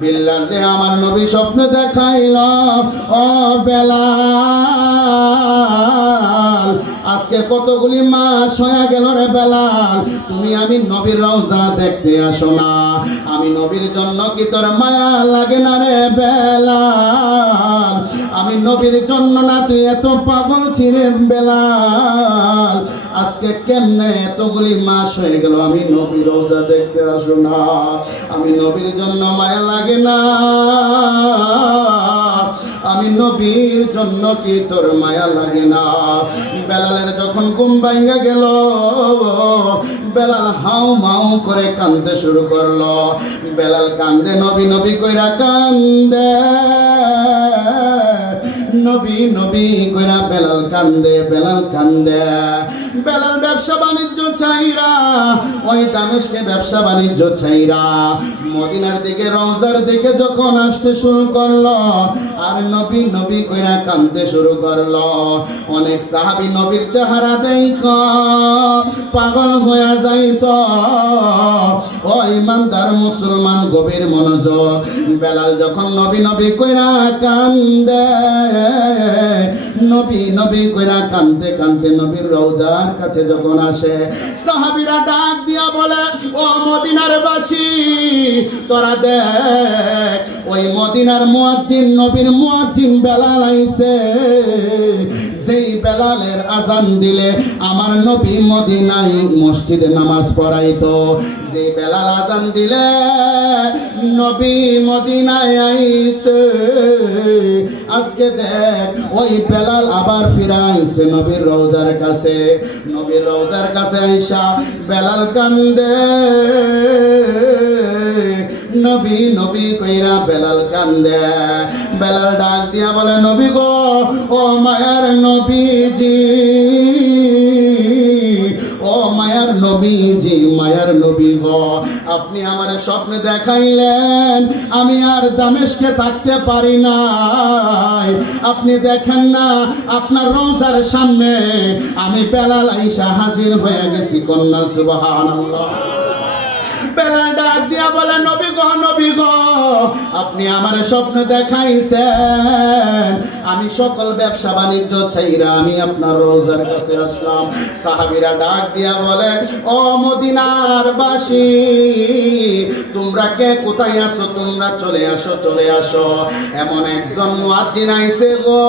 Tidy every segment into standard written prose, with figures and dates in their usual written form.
বিল্লালে আমার নবী স্বপ্ন দেখাইল, ও বেলাল আজকে কতগুলি মাস হয়ে গেল রে বেলাল, তুমি আমি নবীর রওজা দেখতে আসো না? আমি নবীর জন্য কি তোর মায়া লাগে না রে বেলাল? আমি নবীর জন্য না তুই এত পাগল ছিলে বেলাল? আজকে কেমনে এতগুলি মাস হয়ে গেল আমি নবীর রওজা দেখতে আসো না? আমি নবীর জন্য মায়া লাগে না? আমি নবীর জন্য কি তোর মায়া লাগে না? বেলালের যখন ঘুম ভাঙা গেল, বেলাল হাউ মাউ করে কাঁদতে শুরু করলো। বেলাল কান্দে, নবী নবী কইরা কান্দে, নবী নবী কইরা বেলাল কান্দে, বেলাল কান্দে। বেলাল ব্যবসা বাণিজ্য ছাইরা, ওই দামেস্কে ব্যবসা বাণিজ্য ছাইরা মদিনার দিকে রওজার দিকে যখন আসতে শুরু করলো, আর নবী নবী কইরা কাঁদতে শুরু করলো। অনেক সাহাবী নবীর চেহারা দেখো পাগল হয়ে যাইতো। ও ইমানদার মুসলমান, গভীর মনোযোগ। বেলাল যখন নবী নবী কইরা কান্দে, নবী নবী কইরা কান্দতে কান্দতে নবীর রওজার কাছে যখন আসে, সাহাবীরা ডাক দিয়া বলে, ও মদিনার বাসী, তোরা দেখ ওই মদিনার মুয়াজ্জিন, নবীর মুয়াজ্জিন বেলাল আইছে। যেই বেলালের আজান দিলে আমার নবী মদিনায় মসজিদে নামাজ পড়াইতো। যে বেলাল আজান দিলে নবী মদিনায় আইছে। আজকে দেখ ওই বেলাল আবার ফিরাইছে নবীর রওজার কাছে। নবীর রওজার কাছে আইসা বেলাল কান্দে, নবী নবী কইরা বেলাল কান্দে। বেলাল ডাক দিয়া বলে, নবী গো, ও মায়ার নবীজি, ও মায়ার নবীজি, মায়ার নবী গো, আপনি আমার স্বপ্নে দেখাইলেন, আমি আর দামেস্কে থাকতে পারি নাই। আপনি দেখেন না আপনার রওজার সামনে আমি বেলাল আইসা হাজির হয়ে গেছি। কন্যা সুবহানাল্লাহ। বেলাল ডাক দিয়া বলে, নবী গো, নবী গো, আপনি আমার স্বপ্ন দেখাইছেন, আমি সকল ব্যবসা বাণিজ্য ছাইরা আমি আপনার রওজার কাছে আসলাম। সাহাবীরা ডাক দিয়া বলে, ও মদিনার বাসী, তোমরা কে কোথায় আছো? তোমরা চলে আসো, চলে আসো। এমন একজন মুয়াজ্জিন আইছে গো,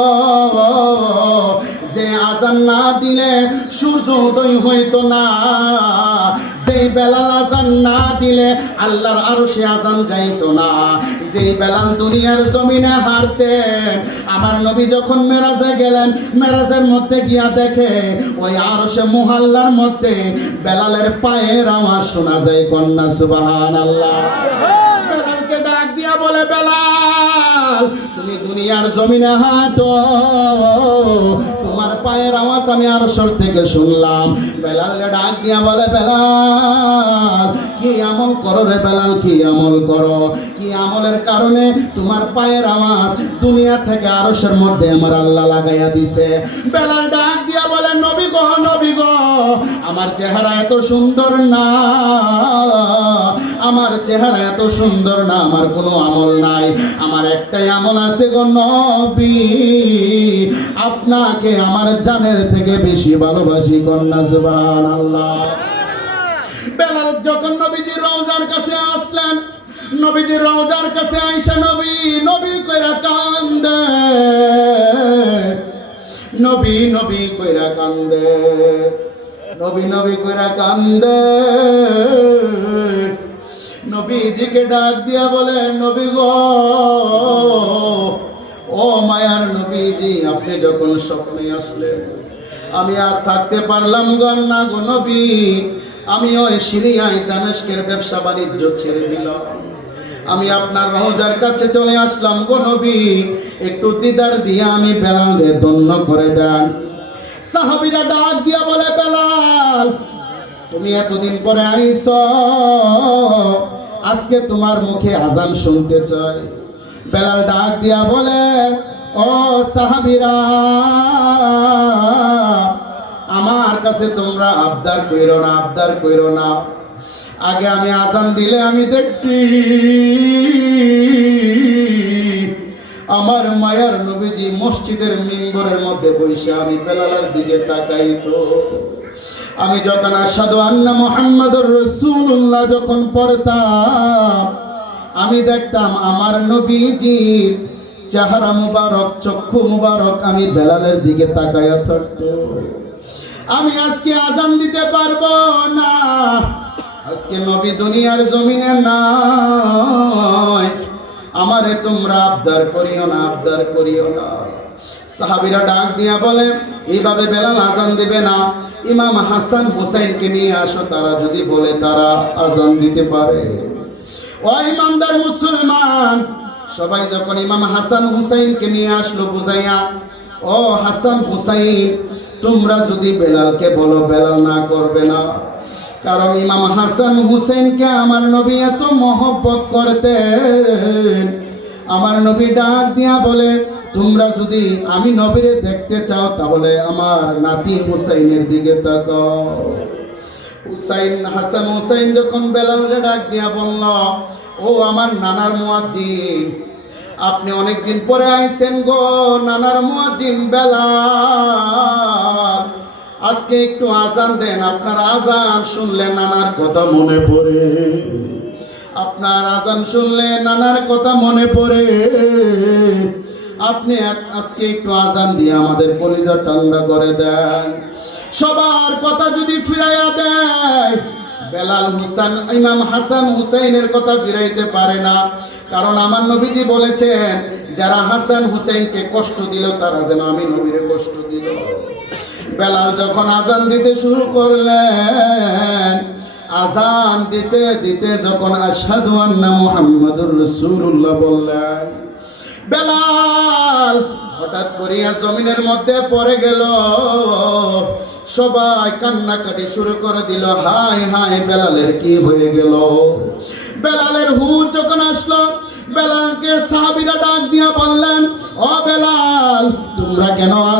যে আজান না দিলে সূর্য উদয় হইতো না। যেই বেলাল আজান না দিলে আল্লাহর আরশে আজান যাইতো না। যেই বেলাল দুনিয়ার জমিনে হারতেন, আমার নবী যখন মেরাজে গেলেন, মেরাজের মধ্যে গিয়া দেখে ওই আরশে মুহাল্লার মধ্যে বেলালের পায়ের আওয়াজ শোনা যায়। কন্যা সুবহানাল্লাহ। বেলালকে ডাক দিয়া বলে, বেলাল তুমি দুনিয়ার জমিনে হাঁটো, তোমার পায়ের আওয়াজ আমি আরশের থেকে শুনলাম। বেলালকে ডাক দিয়া বলে, বেলাল কি আমল করো রে বেলাল, কি আমল করো? কি আমলের কারণে তোমার পায়ের আওয়াজ দুনিয়া থেকে আরশের মধ্যে আমার আল্লাহ লাগাইয়া দিছে? বেলাল ডাক দিয়া বলে, নবী গো, নবী গো, আমার চেহারা এত সুন্দর না, আমার চেহারা এত সুন্দর না, আমার কোনো আমল নাই, আমার একটাই আমল আছে গো নবী, আপনাকে আমার জানের থেকে বেশি ভালোবাসি। কন্যা সুবহানাল্লাহ। বেলাল যখন নবীজির রওজার কাছে আসলেন, নবীজির রওজার কাছে আইসা নবী নবী কইরা কান্দে, নবী নবী কইরা কান্দে, নবী নবী কইরা কান্দে। নবীজিকে ডাক দিয়া বলে, নবী গো, ও মায়ার নবীজি, আপনি যখন স্বপ্নে আসলেন আমি আর থাকতে পারলাম না গো নবী। আমি ওই সিরিয়ায় দামেস্কের ব্যবসা বাণিজ্য ছেড়ে দিলাম, আমি আপনার রওজার কাছে চলে আসলাম গো নবী। একটু দিদার দিয়ে আমি বেলালে ধন্য করে দেন। সাহাবীরা ডাক দিয়া বলে, বেলাল তুমি এতদিন পরে আইছো, আজকে তোমার মুখে আজান শুনতে চাই। বেলাল ডাক দিয়া বলে, ও সাহাবীরা, আমার কাছে তোমরা আবদার কইরো না, আবদার কইরো না। আগে আমি আজান দিলে আমি দেখছি আমার মায়ার নবীজি মসজিদের মিম্বরের মধ্যে বসে আমি বেলালের দিকে তাকাইতো। আমি যখন আশহাদু আন্না মুহাম্মাদুর রাসূলুল্লাহ যখন পড়তাম আমি দেখতাম আমার নবীজির চেহারা মুবারক, চক্ষু মুবারক আমি বেলালের দিকে তাকায়া থাকতো। আমি আজকে আজান দিতে পারবো না, আজকে নবী দুনিয়ার জমিনে নাই, আমারে তোমরা আবদার করিও না, আবদার করিও না। সাহাবীরা ডাক দিয়া বলে এইভাবে বেলাল আজান দিবে না, ইমাম হাসান হুসাইনকে নিয়ে আসো, তারা যদি বলে তারা আজান দিতে পারে। ও ইমানদার মুসলমান, সবাই যখন ইমাম হাসান হুসাইনকে নিয়ে আসলো বুঝাইয়া, ও হাসান হুসাইন তোমরা যদি বেলালকে বলো বেলাল না করবে না, কারণ ইমাম হাসান হুসাইনকে আমার নবী এত মহব্বত করতেন। আমার নবী ডাক দিয়া বলে তোমরা যদি আমি নবীরে দেখতে চাও তাহলে আমার নাতি হুসাইনের দিকে তাকাও। হুসাইন হাসান হুসাইন যখন বেলালকে ডাক দিয়া বলল, ও আমার নানার মুয়াজ্জিন, আপনি অনেকদিন পরে আইছেন গো নানার মুয়াজ্জিন বেলাল, আজকে একটু আজান দেন, আপনার আজান শুনলে নানার কথা মনে পড়ে, আপনার আজান শুনলে নানার কথা মনে পড়ে, আপনি আজকে একটু আজান দিয়ে আমাদের কলিজা ঠান্ডা করে দেন। সবার কথা যদি ফিরাইয়া দেয়, বেলাল হুসাইন ইমাম হাসান হুসাইনের কথা ফিরাইতে পারে না, কারণ আমার নবীজি বলেছেন যারা হাসান হুসাইনকে কষ্ট দিল তারা যেন আমি নবীরে কষ্ট দিল। বেলাল যখন আজান দিতে শুরু করলেন, আজান দিতে দিতে যখন আশহাদু আন্না মুহাম্মাদুর রাসূলুল্লাহ বললেন, বেলাল হঠাৎ করিয়া জমিনের মধ্যে পড়ে গেল। সবাই কান্নাকাটি শুরু করে দিল, হায় হায় বেলালের কি হয়ে গেল। বেলালের হুঁশ যখন আসলো, বেলালকে সাহাবীরা ডাক দিয়া বললেন, ও বেলাল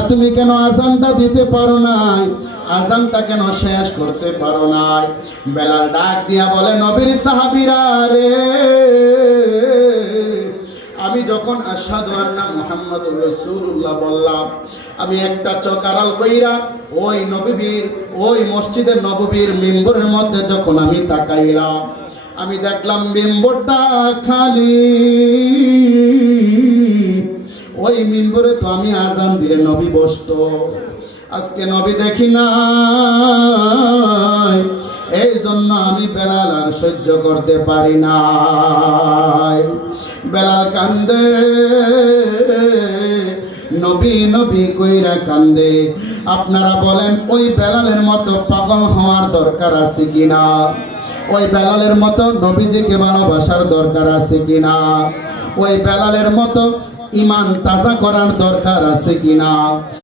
তুমি কেন আজানটা দিতে পারো নাই, আজানটা কেন শেষ করতে পারো নাই? বেলাল ডাক দিয়া বলে, নবীর সাহাবীরা রে, আমি যখন আশহাদু আন্না মুহাম্মাদুর রাসূলুল্লাহ বললাম, আমি একটা চোখ আড়াল কইরা ওই মসজিদের নববীর মিম্বরের মধ্যে যখন আমি তাকাইলাম, আমি দেখলাম মিম্বরটা খালি। ওই মিম্বরে তো আমি আজান দিলে নবী বসতো, আজকে নবী দেখি নাই, এই জন্য আমি বেলাল আর সহ্য করতে পারি না। বেলাল কান্দে, নবী নবী কইরা কান্দে। আপনারা বলেন ওই বেলালের মতো পাগল হওয়ার দরকার আছে কিনা? ওই বেলালের মতো নবীজিকে ভালোবাসার দরকার আছে কিনা? ওই বেলালের মতো ঈমান তাজা করার দরকার আছে কিনা?